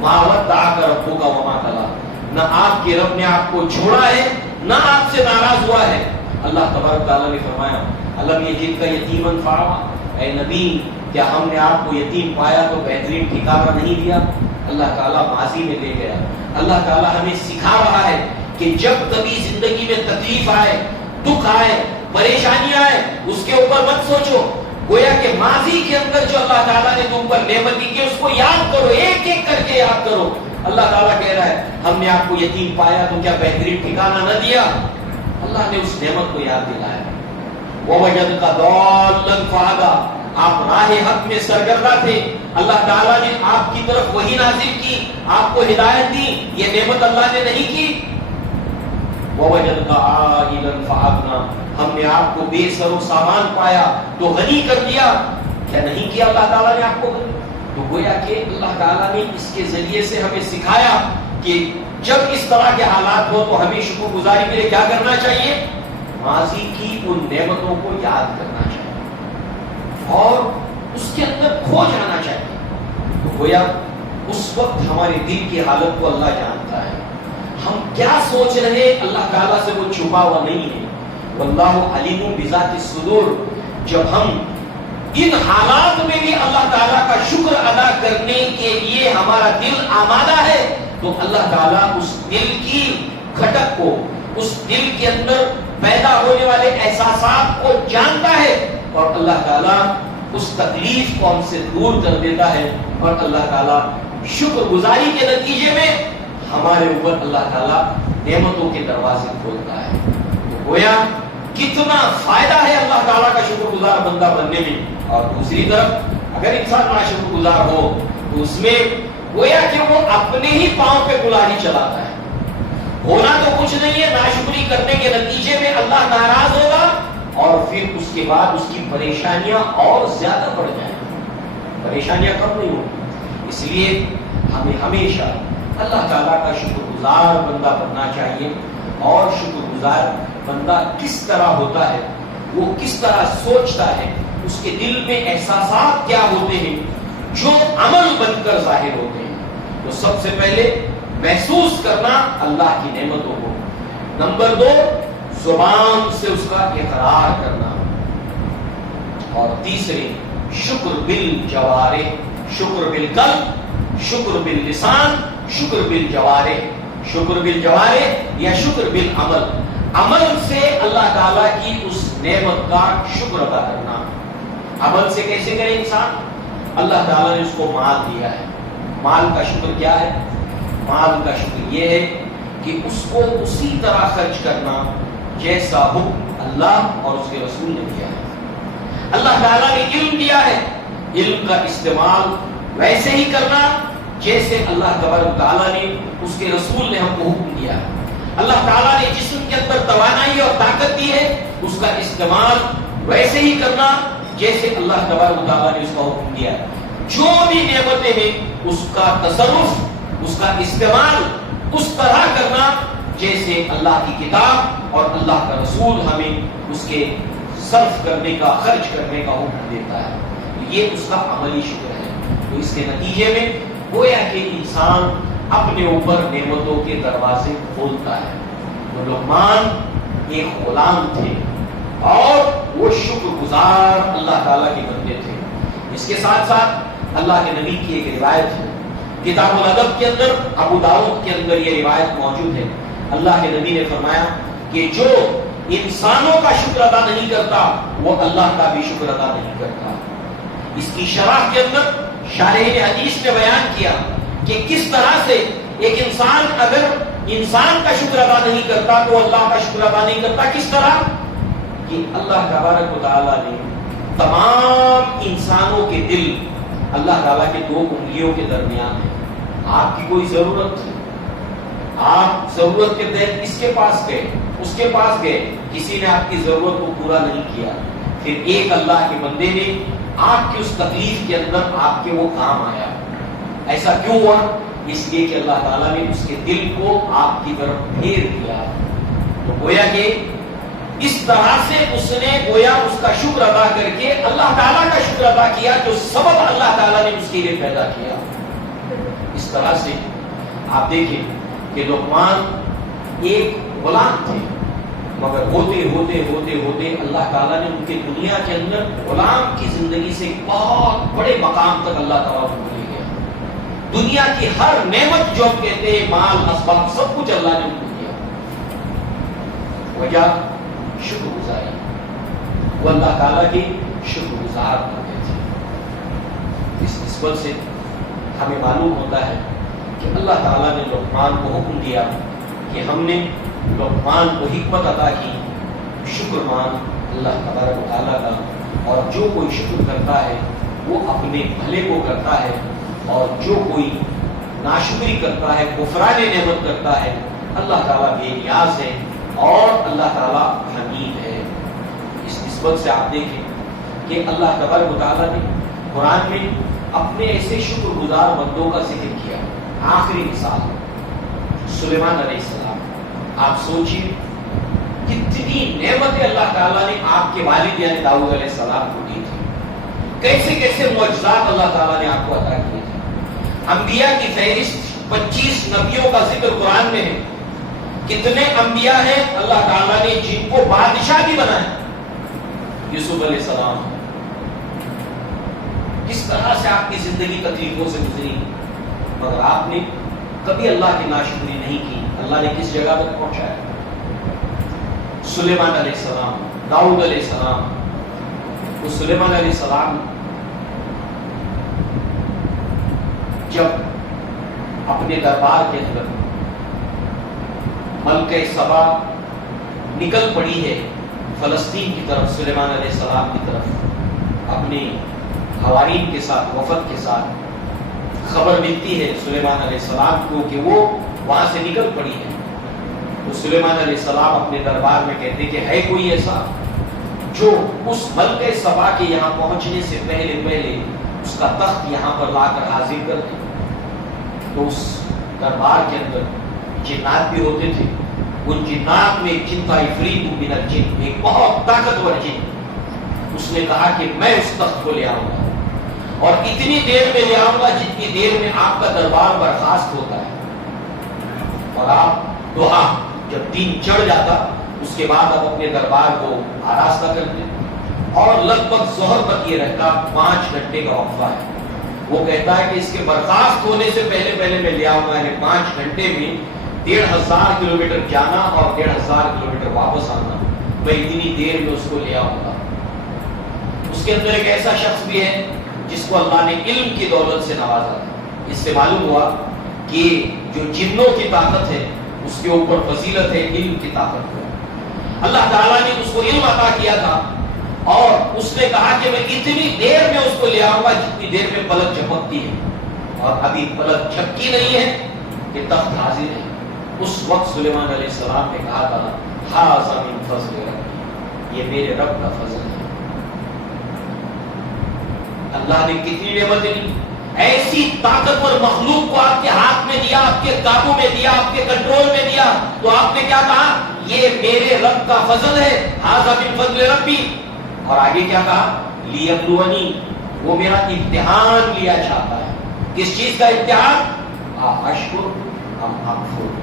ما ودعک ربک وما قلی، نہ آپ کے رب نے آپ کو چھوڑا ہے نہ آپ سے ناراض ہوا ہے۔ اللہ تبارک و تعالیٰ نے فرمایا الم یجدک یتیما فآویٰ، اے نبی کیا ہم نے آپ کو یتیم پایا تو بہترین ٹھکانہ نہیں دیا؟ اللہ تعالیٰ ماضی میں لے گیا۔ اللہ تعالیٰ ہمیں سکھا رہا ہے کہ جب کبھی زندگی میں تکلیف آئے، دکھ آئے، پریشانی آئے، اس کے اوپر مت سوچو، گویا کہ ماضی کے اندر جو اللہ تعالیٰ نے تم پر نعمت دی کہ اس کو یاد کرو، ایک ایک کر کے یاد کرو۔ اللہ تعالیٰ کہہ رہا ہے ہم نے آپ کو یتیم پایا تو کیا بہترین ٹھکانہ نہ دیا؟ اللہ نے اس نعمت کو یاد دلایا۔ وَوَجَدْكَ ضَالًّا فَهَدَىٰ، آپ راہ حق میں سرگردہ تھے، اللہ تعالیٰ نے آپ کی طرف وحی نازل کی، آپ کو ہدایت دی، یہ نعمت اللہ نے نہیں کی؟ وَوَجَدْكَ عَائِلًا فَأَغْنَىٰ، ہم نے آپ کو بے سر و سامان پایا تو غنی کر دیا، کیا نہیں کیا اللہ تعالیٰ نے آپ کو غنی؟ تو گویا کہ اللہ تعالیٰ نے اس کے ذریعے سے ہمیں سکھایا کہ جب اس طرح کے حالات ہو تو ہمیں شکر گزاری کے لیے کیا کرنا چاہیے؟ ماضی کی ان نعمتوں کو یاد کرنا چاہیے اور اس کے اندر کھو جانا چاہیے۔ تو گویا اس وقت ہمارے دل کی حالت کو اللہ جانتا ہے، ہم کیا سوچ رہے اللہ تعالیٰ سے وہ چھپا ہوا نہیں ہے۔ واللہ علیم بذات الصدور، جب ہم ان حالات میں بھی اللہ تعالیٰ کا شکر ادا کرنے کے لیے ہمارا دل آمادہ ہے تو اللہ تعالیٰ اس دل کی کھٹک کو، اس دل کے اندر پیدا ہونے والے احساسات کو جانتا ہے اور اللہ تعالیٰ اس تکلیف کو ہم سے دور کر دیتا ہے، اور اللہ تعالیٰ شکر گزاری کے نتیجے میں ہمارے اوپر اللہ تعالیٰ نعمتوں کے دروازے کھولتا ہے۔ تو گویا کتنا فائدہ ہے اللہ تعالیٰ کا شکر گزار بندہ بننے میں، اور دوسری طرف اگر انسان نا شکر گزار ہو تو اس میں گویا کہ وہ اپنے ہی پاؤں پہ کلاڑی چلاتا ہے۔ ہونا تو کچھ نہیں ہے، ناشکری کرنے کے نتیجے میں اللہ ناراض ہوگا اور پھر اس کے بعد اس کی پریشانیاں اور زیادہ بڑھ جائیں گی، پریشانیاں کم نہیں ہوگی۔ اس لیے ہمیں ہمیشہ اللہ تعالیٰ کا شکر گزار بندہ بننا چاہیے، اور شکر گزار بندہ کس طرح ہوتا ہے، وہ کس طرح سوچتا ہے، اس کے دل میں احساسات کیا ہوتے ہیں جو عمل بن کر ظاہر ہوتے ہیں۔ تو سب سے پہلے محسوس کرنا اللہ کی نعمتوں کو، نمبر 2 زبان سے اس کا اقرار کرنا، اور تیسرے شکر بالجوارح، شکر بالقلب، شکر باللسان، شکر بالجوارح، شکر بالجوارح یا شکر بالعمل، عمل سے اللہ تعالیٰ کی اس نعمت کا شکر ادا کرنا۔ عمل سے کیسے کرے انسان؟ اللہ تعالیٰ نے اس کو مال دیا ہے، مال کا شکر کیا ہے؟ مال کا شکر یہ ہے کہ اس کو اسی طرح خرچ کرنا جیسا حکم اللہ اور اس کے رسول نے دیا ہے۔ اللہ تعالیٰ نے علم دیا ہے، علم کا استعمال ویسے ہی کرنا جیسے اللہ تبارک و تعالیٰ نے اس کے رسول نے ہم کو حکم دیا ہے۔ اللہ تعالیٰ نے جسم کے اندر توانائی اور طاقت دی ہے، اس کا استعمال ویسے ہی کرنا جیسے اللہ تبارک و تعالیٰ نے اس کا حکم دیا ہے۔ جو بھی نعمتیں ہیں اس کا تصرف، اس کا استعمال اس طرح کرنا جیسے اللہ کی کتاب اور اللہ کا رسول ہمیں اس کے صرف کرنے کا، خرچ کرنے کا حکم دیتا ہے۔ یہ اس کا عملی شکر ہے۔ تو اس کے نتیجے میں گویا کہ انسان اپنے اوپر نعمتوں کے دروازے کھولتا ہے۔ وہ لقمان ایک غلام تھے اور وہ شکر گزار اللہ تعالیٰ کے بندے تھے۔ اس کے ساتھ ساتھ اللہ کے نبی کی ایک روایت ہے، کتاب الادب کے اندر، ابو داؤد کے اندر یہ روایت موجود ہے۔ اللہ کے نبی نے فرمایا کہ جو انسانوں کا شکر ادا نہیں کرتا وہ اللہ کا بھی شکر ادا نہیں کرتا۔ اس کی شرح کے اندر شارحین حدیث نے بیان کیا کہ کس طرح سے ایک انسان اگر انسان کا شکر ادا نہیں کرتا تو اللہ کا شکر ادا نہیں کرتا. کس طرح کہ اللہ تبارک و تعالیٰ نے تمام انسانوں کے دل اللہ تعالیٰ کے 2 انگلیوں کے درمیان ہے. آپ کی کوئی ضرورت ہے، آپ ضرورت کے تحت اس کے پاس گئے، اس کے پاس گئے، کسی نے آپ کی ضرورت کو پورا نہیں کیا، پھر ایک اللہ کے بندے نے آپ کی اس تکلیف کے اندر آپ کے وہ کام آیا. ایسا کیوں ہوا؟ اس لیے کہ اللہ تعالیٰ نے اس کے دل کو آپ کی طرف پھیر دیا. تو گویا کہ اس طرح سے اس نے گویا اس کا شکر ادا کر کے اللہ تعالیٰ کا شکر ادا کیا جو سبب اللہ تعالیٰ نے اس کے لیے پیدا کیا. اس طرح سے آپ دیکھیں کہ لقمان ایک غلام تھے، مگر ہوتے ہوتے ہوتے ہوتے اللہ تعالیٰ نے ان کے دنیا کے اندر غلام کی زندگی سے بہت بڑے مقام تک اللہ تعالیٰ کو لے گیا. دنیا کی ہر نعمت جو ہم کہتے ہیں، مال اسباب، سب کچھ اللہ نے ان کو دیا. وجہ شکر گزاری، وہ اللہ تعالیٰ کے شکر گزار ہوتے تھے. اس نسبت سے ہمیں معلوم ہوتا ہے کہ اللہ تعالیٰ نے لقمان کو حکم دیا کہ ہم نے لقمان کو حکمت عطا کی، شکر مان اللہ تبارک و تعالیٰ کا، اور جو کوئی شکر کرتا ہے وہ اپنے بھلے کو کرتا ہے، اور جو کوئی ناشکری کرتا ہے، کفران نعمت کرتا ہے، اللہ تعالیٰ بے نیاز ہے اور اللہ تعالیٰ حمید ہے. اس نسبت سے آپ دیکھیں کہ اللہ تبارک و تعالیٰ نے قرآن میں اپنے ایسے شکر گزار بندوں کا ذکر کیا. آخری مثال سلیمان علیہ السلام. آپ سوچیے کتنی نعمتیں اللہ تعالیٰ نے آپ کے والد یعنی داؤد علیہ السلام کو دی تھی، کیسے کیسے معجزات اللہ تعالیٰ نے آپ کو عطا کیے تھے. انبیاء کی فہرست 25 نبیوں کا ذکر قرآن میں ہے. کتنے انبیاء ہیں اللہ تعالیٰ نے جن کو بادشاہ بھی بنایا. یوسف علیہ السلام، کس طرح سے آپ کی زندگی تکلیفوں سے گزری، مگر آپ نے کبھی اللہ کی ناشکری نہیں کی. اللہ نے کس جگہ تک پہنچایا. سلیمان علیہ السلام، داؤد علیہ السلام. وہ سلیمان علیہ السلام جب اپنے دربار کے اندر ملکہ سبا نکل پڑی ہے فلسطین کی طرف، سلیمان علیہ السلام کی طرف اپنے حوارین کے ساتھ، وفد کے ساتھ خبر ملتی ہے سلیمان علیہ السلام کو کہ وہ وہاں سے نکل پڑی ہے. تو سلیمان علیہ السلام اپنے دربار میں کہتے کہ ہے کوئی ایسا جو اس ملکہ سبا کے یہاں پہنچنے سے پہلے پہلے اس کا تخت یہاں پر لا کر حاضر کر دے. تو اس دربار کے اندر جنات بھی ہوتے تھے. ان جنات میں ایک جن تھا عفریت من الجن، ایک بہت طاقتور جن. اس نے کہا کہ میں اس تخت کو لے آؤں گا اور اتنی دیر میں لے آؤں گا جتنی دیر میں آپ کا دربار برخاست ہوتا ہے. اور آپ دوہا جب دن چڑھ جاتا اس کے بعد آپ اپنے دربار کو آراستہ کرتے. اور لگ بھگ ظہر تک یہ رہتا، 5 گھنٹے کا وقفہ ہے. وہ کہتا ہے کہ اس کے برخاست ہونے سے پہلے پہلے میں لے آؤں گا، یعنی 5 گھنٹے میں 1500 کلومیٹر جانا اور 1500 کلومیٹر واپس آنا. میں اتنی دیر میں اس کو لے آؤں گا. اس کے اندر ایک ایسا شخص بھی ہے جس کو اللہ نے علم کی دولت سے نوازا تھا. اس سے معلوم ہوا کہ جو جنوں کی طاقت ہے اس کے اوپر فضیلت ہے علم کی طاقت ہے. اللہ تعالیٰ نے اس کو علم عطا کیا تھا اور اس نے کہا کہ میں اتنی دیر میں اس کو لے آؤں گا جتنی دیر میں پلک جھپکتی ہے. اور ابھی پلک جھپکی نہیں ہے کہ تخت حاضر ہے. اس وقت سلیمان علیہ السلام نے کہا تھا ھذا من فضل ربی، یہ میرے رب کا فضل ہے. اللہ نے کتنی نعمتیں دی. ایسی طاقتور مخلوق کو آپ کے ہاتھ میں دیا، آپ کے قابو میں دیا، آپ کے کنٹرول میں دیا. تو آپ نے کیا کہا؟ یہ میرے رب کا فضل ہے، ھذا من فضل ربی. اور آگے کیا کہا؟ لیبلونی، وہ میرا امتحان لیا چاہتا ہے. کس چیز کا امتحان؟ اشکر ام اکفر،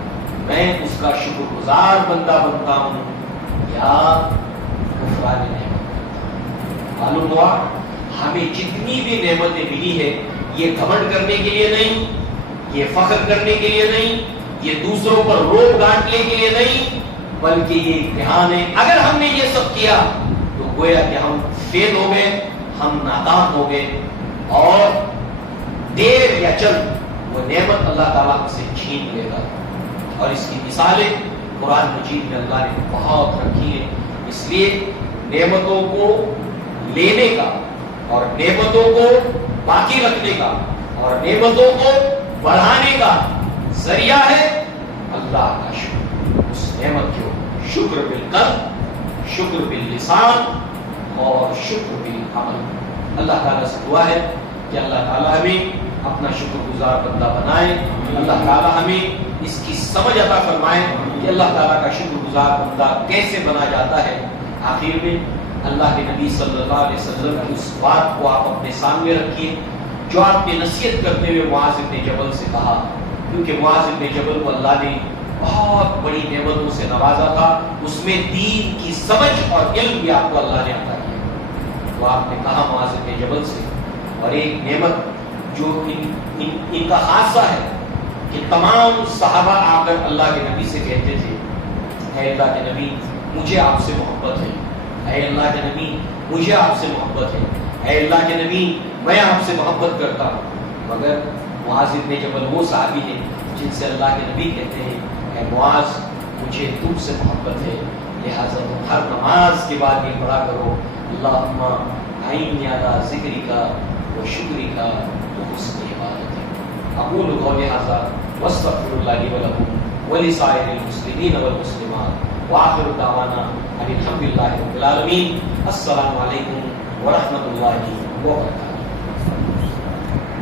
میں اس کا شکر گزار بندہ بنتا ہوں یا کفران نعمت. معلوم ہوا ہمیں جتنی بھی نعمتیں ملی ہے یہ گھمنڈ کرنے کے لیے نہیں، یہ فخر کرنے کے لیے نہیں، یہ دوسروں پر روب گانٹنے کے لیے نہیں، بلکہ یہ امتحان ہے. اگر ہم نے یہ سب کیا تو گویا کہ ہم فیل ہو گئے، ہم ناکام ہو گئے. اور دیر یا جلد وہ نعمت اللہ تعالیٰ سے چھین لے گا. اور اس کی مثالیں قرآن مجید میں اللہ نے بہت رکھی ہیں. اس لیے نعمتوں کو لینے کا اور نعمتوں کو باقی رکھنے کا اور نعمتوں کو بڑھانے کا ذریعہ ہے اللہ کا شکر. اس نعمت کو شکر بالقلب، شکر باللسان اور شکر بالعمل. اللہ تعالیٰ سے دعا ہے کہ اللہ تعالیٰ ہمیں اپنا شکر گزار بندہ بنائے. اللہ تعالیٰ ہمیں اس کی سمجھ عطا فرمائے کہ اللہ تعالیٰ کا شکر گزار بندہ کیسے بنا جاتا ہے. آخر میں اللہ کے نبی صلی اللہ علیہ وسلم کی اس بات کو آپ اپنے سامنے رکھیے جو آپ نے نصیحت کرتے ہوئے معاذ بن جبل سے کہا، کیونکہ معاذ بن جبل کو اللہ نے بہت بڑی نعمتوں سے نوازا تھا. اس میں دین کی سمجھ اور علم بھی آپ کو اللہ نے عطا کیا. تو آپ نے کہا معاذ بن جبل سے، اور ایک نعمت جو ان کا خاصہ ہے کہ تمام صحابہ آ کر اللہ کے نبی سے کہتے تھے اے اللہ کے نبی مجھے آپ سے محبت ہے، اے اللہ کے نبی مجھے آپ سے محبت ہے، اے اللہ کے نبی میں آپ سے محبت کرتا ہوں. مگر معاذ بن جبل وہ صحابی ہیں جن سے اللہ کے نبی کہتے ہیں اے معاذ مجھے تم سے محبت ہے، لہٰذا تم ہر نماز کے بعد یہ پڑھا کرو اللہم اعِنِّی علی ذکرک و شکرک و حسن عبادتک. اقول قولی ھذا واستغفر اللہ لی ولکم ولسائر المسلمین والمسلمات وآخر دعوانا ان الحمد للہ رب العالمین. السلام علیکم ورحمۃ اللہ وبرکاتہ.